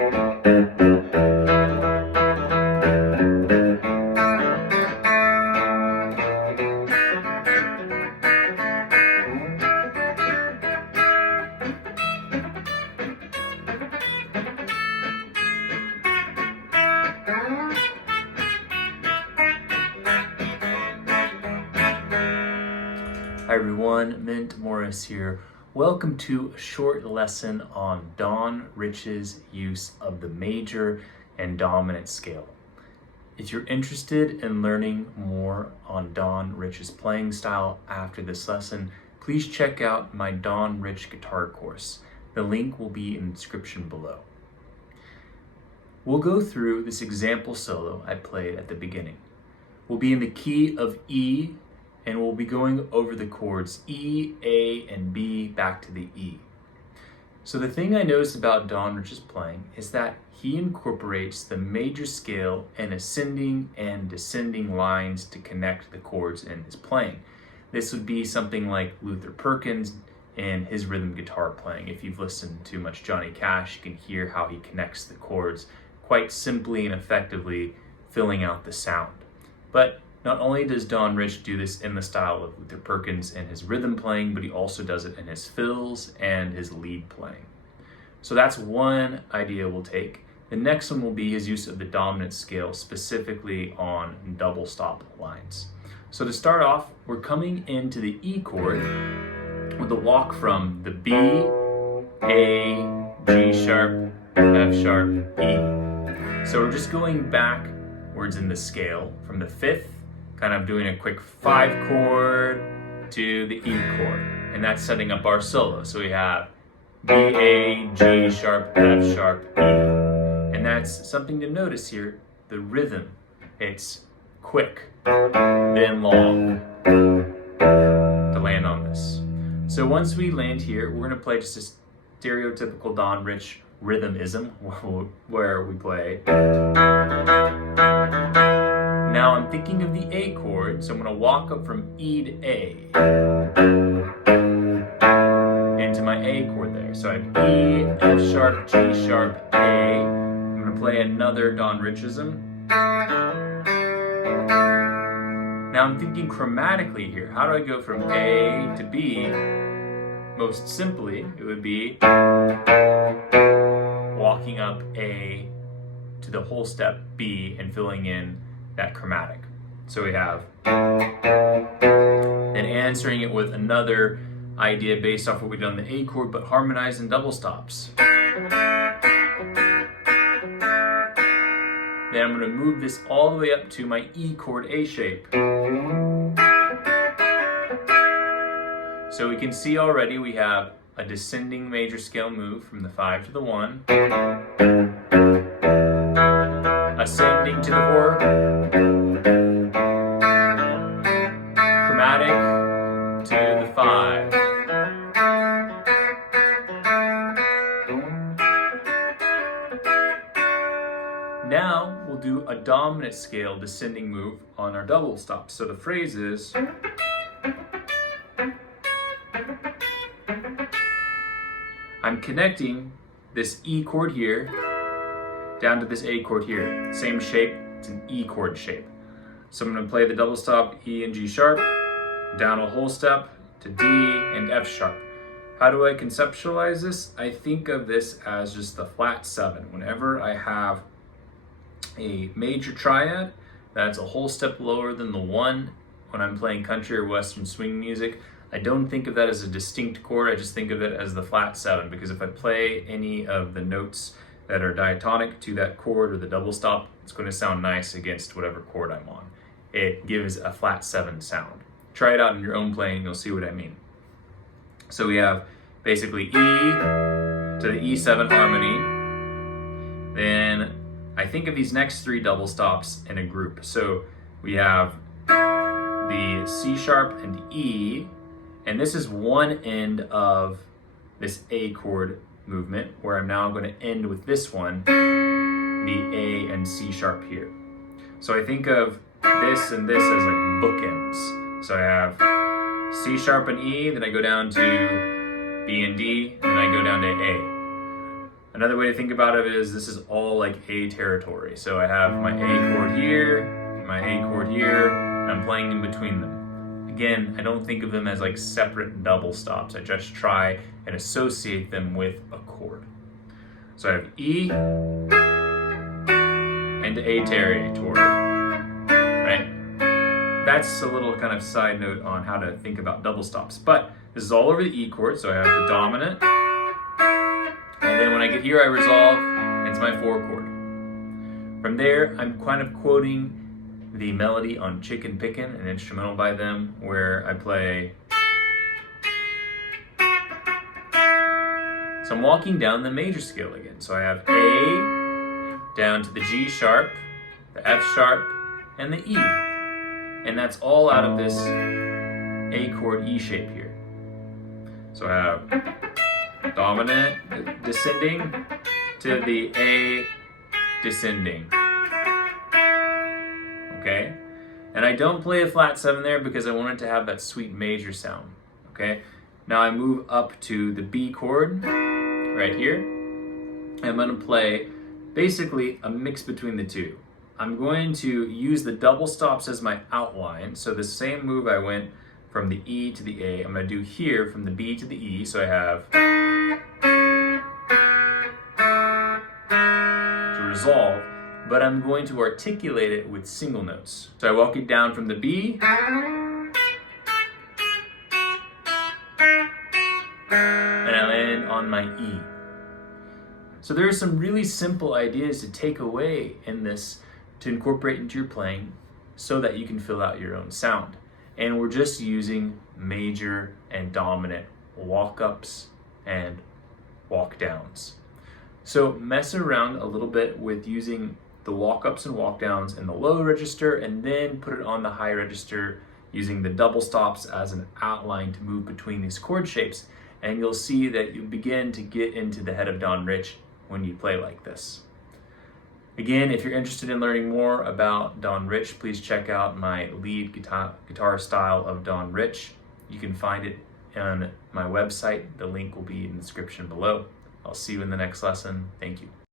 Hi everyone, Ment here. Welcome to a short lesson on Don Rich's use of the major and dominant scale. If you're interested in learning more on Don Rich's playing style after this lesson, please check out my Don Rich guitar course. The link will be in the description below. We'll go through this example solo I played at the beginning. We'll be in the key of E, and we'll be going over the chords E, A, and B back to the E. So the thing I noticed about Don Rich's playing is that he incorporates the major scale and ascending and descending lines to connect the chords in his playing. This would be something like Luther Perkins in his rhythm guitar playing. If you've listened to much Johnny Cash, you can hear how he connects the chords quite simply and effectively, filling out the sound. But not only does Don Rich do this in the style of Luther Perkins in his rhythm playing, but he also does it in his fills and his lead playing. So that's one idea we'll take. The next one will be his use of the dominant scale, specifically on double stop lines. So to start off, we're coming into the E chord with a walk from the B, A, G sharp, F sharp, E. So we're just going backwards in the scale from the fifth, kind of doing a quick 5 chord to the E chord, and that's setting up our solo. So we have B, A, G sharp, F sharp, E, and that's something to notice here, the rhythm. It's quick, then long to land on this. So once we land here, we're gonna play just a stereotypical Don Rich rhythmism where we play. Now I'm thinking of the A chord, so I'm going to walk up from E to A into my A chord there. So I have E, F sharp, G sharp, A. I'm going to play another Don Richism. Now I'm thinking chromatically here. How do I go from A to B? Most simply, it would be walking up A to the whole step B and filling in that chromatic. So we have, and answering it with another idea based off what we've done in the A chord, but harmonized in double stops. Then I'm going to move this all the way up to my E chord A shape. So we can see already we have a descending major scale move from the 5 to the 1, ascending to the 4, chromatic to the 5. Now we'll do a dominant scale descending move on our double stop. So the phrase is, I'm connecting this E chord here down to this A chord here. Same shape, it's an E chord shape. So I'm going to play the double stop E and G sharp, down a whole step to D and F sharp. How do I conceptualize this? I think of this as just the flat 7. Whenever I have a major triad that's a whole step lower than the 1 when I'm playing country or western swing music, I don't think of that as a distinct chord, I just think of it as the flat 7, because if I play any of the notes that are diatonic to that chord or the double stop, it's going to sound nice against whatever chord I'm on. It gives a flat 7 sound. Try it out in your own playing, you'll see what I mean. So we have basically E to the E7 harmony. Then I think of these next 3 double stops in a group. So we have the C sharp and E, and this is one end of this A chord movement, where I'm now going to end with this one, the A and C sharp here. So I think of this and this as like bookends. So I have C sharp and E, then I go down to B and D, and then I go down to A. Another way to think about it is this is all like A territory. So I have my A chord here, my A chord here, and I'm playing in between them. Again, I don't think of them as like separate double stops. I just try and associate them with a chord. So I have E and A territory, right? That's a little kind of side note on how to think about double stops. But this is all over the E chord, so I have the dominant. And then when I get here, I resolve, and it's my 4 chord. From there, I'm kind of quoting the melody on Chicken Pickin', an instrumental by them, where I play. So I'm walking down the major scale again. So I have A down to the G sharp, the F sharp, and the E. And that's all out of this A chord E shape here. So I have dominant descending to the A descending. Okay? And I don't play a flat 7 there because I want it to have that sweet major sound. Okay? Now I move up to the B chord right here. I'm going to play basically a mix between the two. I'm going to use the double stops as my outline. So the same move I went from the E to the A, I'm going to do here from the B to the E. So I have to resolve, but I'm going to articulate it with single notes. So I walk it down from the B, and I land on my E. So there are some really simple ideas to take away in this to incorporate into your playing so that you can fill out your own sound. And we're just using major and dominant walk-ups and walk-downs. So mess around a little bit with using the walk-ups and walk-downs in the low register, and then put it on the high register using the double stops as an outline to move between these chord shapes. And you'll see that you begin to get into the head of Don Rich when you play like this. Again, if you're interested in learning more about Don Rich, please check out my lead guitar style of Don Rich. You can find it on my website. The link will be in the description below. I'll see you in the next lesson. Thank you.